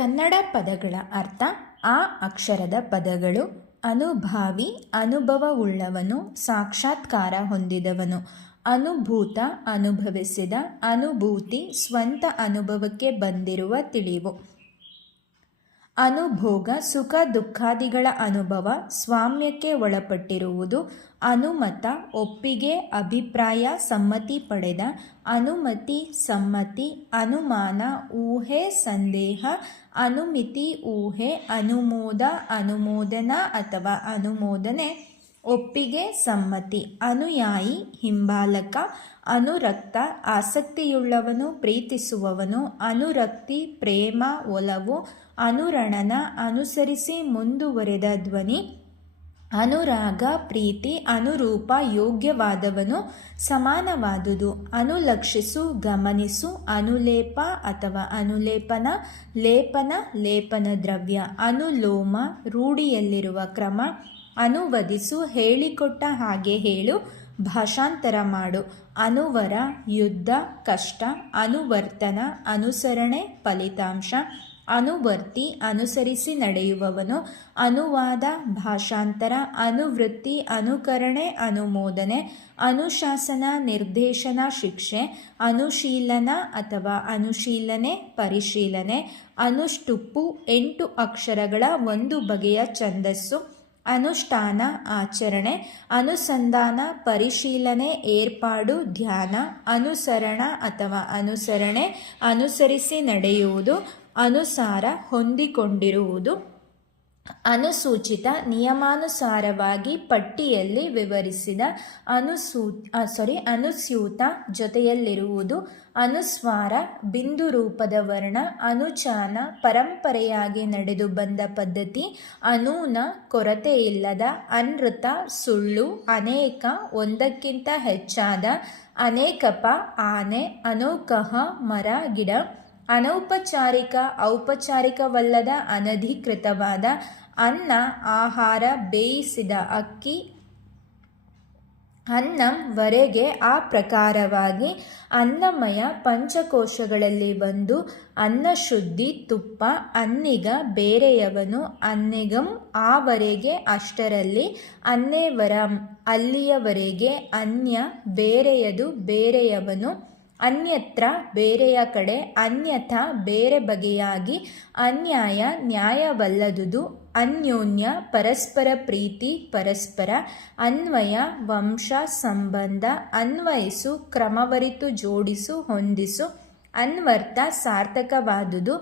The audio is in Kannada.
ಕನ್ನಡ ಪದಗಳ ಅರ್ಥ ಆ ಅಕ್ಷರದ ಪದಗಳು ಅನುಭಾವಿ, ಅನುಭವವುಳ್ಳವನು, ಸಾಕ್ಷಾತ್ಕಾರ ಹೊಂದಿದವನು. ಅನುಭೂತ, ಅನುಭವಿಸಿದ, ಅನುಭೂತಿ, ಸ್ವಂತ ಅನುಭವಕ್ಕೆ ಬಂದಿರುವ ತಿಳಿವು. ಅನುಭೋಗ ಸುಖ ದುಃಖಾದಿಗಳ ಅನುಭವ ಸ್ವಾಮ್ಯಕ್ಕೆ ಒಳಪಟ್ಟಿರುವುದು ಅನುಮತ, ಒಪ್ಪಿಗೆ, ಅಭಿಪ್ರಾಯ, ಸಮ್ಮತಿ ಪಡೆದ, ಅನುಮತಿ, ಸಮ್ಮತಿ, ಅನುಮಾನ, ಊಹೆ, ಸಂದೇಹ, ಅನುಮಿತಿ, ಊಹೆ, ಅನುಮೋದ, ಅನುಮೋದನಾ ಅಥವಾ ಅನುಮೋದನೆ, ಒಪ್ಪಿಗೆ, ಸಮ್ಮತಿ, ಅನುಯಾಯಿ, ಹಿಂಬಾಲಕ, ಅನುರಕ್ತ, ಆಸಕ್ತಿಯುಳ್ಳವನು, ಪ್ರೀತಿಸುವವನು, ಅನುರಕ್ತಿ, ಪ್ರೇಮ, ಒಲವು ಅನುರಣನ ಅನುಸರಿಸಿ ಮುಂದುವರೆದ ಧ್ವನಿ, ಅನುರಾಗ, ಪ್ರೀತಿ, ಅನುರೂಪ, ಯೋಗ್ಯವಾದವನು ಸಮಾನವಾದುದು. ಅನುಲಕ್ಷಿಸು, ಗಮನಿಸು, ಅನುಲೇಪ ಅಥವಾ ಅನುಲೇಪನ, ಲೇಪನ ಲೇಪನ ದ್ರವ್ಯ. ಅನುಲೋಮ, ರೂಢಿಯಲ್ಲಿರುವ ಕ್ರಮ. ಅನುವದಿಸು, ಹೇಳಿಕೊಟ್ಟ ಹಾಗೆ ಹೇಳು, ಭಾಷಾಂತರ ಮಾಡು. ಅನುವರ, ಯುದ್ಧ, ಕಷ್ಟ, ಅನುವರ್ತನ, ಅನುಸರಣೆ, ಫಲಿತಾಂಶ. ಅನುವರ್ತಿ ಅನುಸರಿಸಿ ನಡೆಯುವವನು ಅನುವಾದ, ಭಾಷಾಂತರ, ಅನುವೃತ್ತಿ, ಅನುಕರಣೆ, ಅನುಮೋದನೆ, ಅನುಶಾಸನ, ನಿರ್ದೇಶನ, ಶಿಕ್ಷೆ, ಅನುಶೀಲನ ಅಥವಾ ಅನುಶೀಲನೆ, ಪರಿಶೀಲನೆ, ಅನುಷ್ಟುಪ್ಪು, ಎಂಟು ಅಕ್ಷರಗಳ ಒಂದು ಬಗೆಯ ಛಂದಸ್ಸು, ಅನುಷ್ಠಾನ, ಆಚರಣೆ, ಅನುಸಂಧಾನ, ಪರಿಶೀಲನೆ, ಏರ್ಪಾಡು, ಧ್ಯಾನ, ಅನುಸರಣ ಅಥವಾ ಅನುಸರಣೆ, ಅನುಸರಿಸಿ ನಡೆಯುವುದು ಅನುಸಾರ ಹೊಂದಿಕೊಂಡಿರುವುದು. ಅನುಸೂಚಿತ ನಿಯಮಾನುಸಾರವಾಗಿ ಪಟ್ಟಿಯಲ್ಲಿ ವಿವರಿಸಿದ ಅನುಸೂ ಸಾರಿ ಅನುಸ್ಯೂತ ಜೊತೆಯಲ್ಲಿರುವುದು ಅನುಸ್ವಾರ ಬಿಂದು ರೂಪದ ವರ್ಣ, ಅನುಚಾನ, ಪರಂಪರೆಯಾಗಿ ನಡೆದು ಬಂದ ಪದ್ಧತಿ, ಅನೂನ ಕೊರತೆಯಿಲ್ಲದ ಅನೃತ, ಸುಳ್ಳು, ಅನೇಕ, ಒಂದಕ್ಕಿಂತ ಹೆಚ್ಚಾದ, ಅನೇಕಪ, ಆನೆ, ಅನೋಕಹ, ಮರ, ಗಿಡ ಅನೌಪಚಾರಿಕ, ಔಪಚಾರಿಕವಲ್ಲದ, ಅನಧಿಕೃತವಾದ ಅನ್ನ, ಆಹಾರ ಬೇಯಿಸಿದ ಅಕ್ಕಿ ಅನ್ನಂವರೆಗೆ ಆ ಪ್ರಕಾರವಾಗಿ ಅನ್ನಮಯ ಪಂಚಕೋಶಗಳಲ್ಲಿ ಬಂದು ಅನ್ನಶುದ್ಧಿ, ತುಪ್ಪ, ಅನ್ನಿಗ ಬೇರೆಯವನು ಅನ್ನಿಗಂ ಆವರೆಗೆ ಅಷ್ಟರಲ್ಲಿ, ಅನ್ನೇವರಂ ಅಲ್ಲಿಯವರೆಗೆ ಅನ್ಯ ಬೇರೆಯದು ಬೇರೆಯವನು ಅನ್ಯತ್ರ ಬೇರೆಯ ಕಡೆ, ಅನ್ಯಥಾ ಬೇರೆ ಬಗೆಯಾಗಿ ಅನ್ಯಾಯ ನ್ಯಾಯವಲ್ಲದುದು, ಅನ್ಯೋನ್ಯ ಪರಸ್ಪರ ಪ್ರೀತಿ, ಪರಸ್ಪರ ಅನ್ವಯ, ವಂಶ, ಸಂಬಂಧ, ಅನ್ವಯಿಸು, ಕ್ರಮವರಿತು ಜೋಡಿಸು, ಹೊಂದಿಸು, ಅನ್ವರ್ಥ ಸಾರ್ಥಕವಾದುದು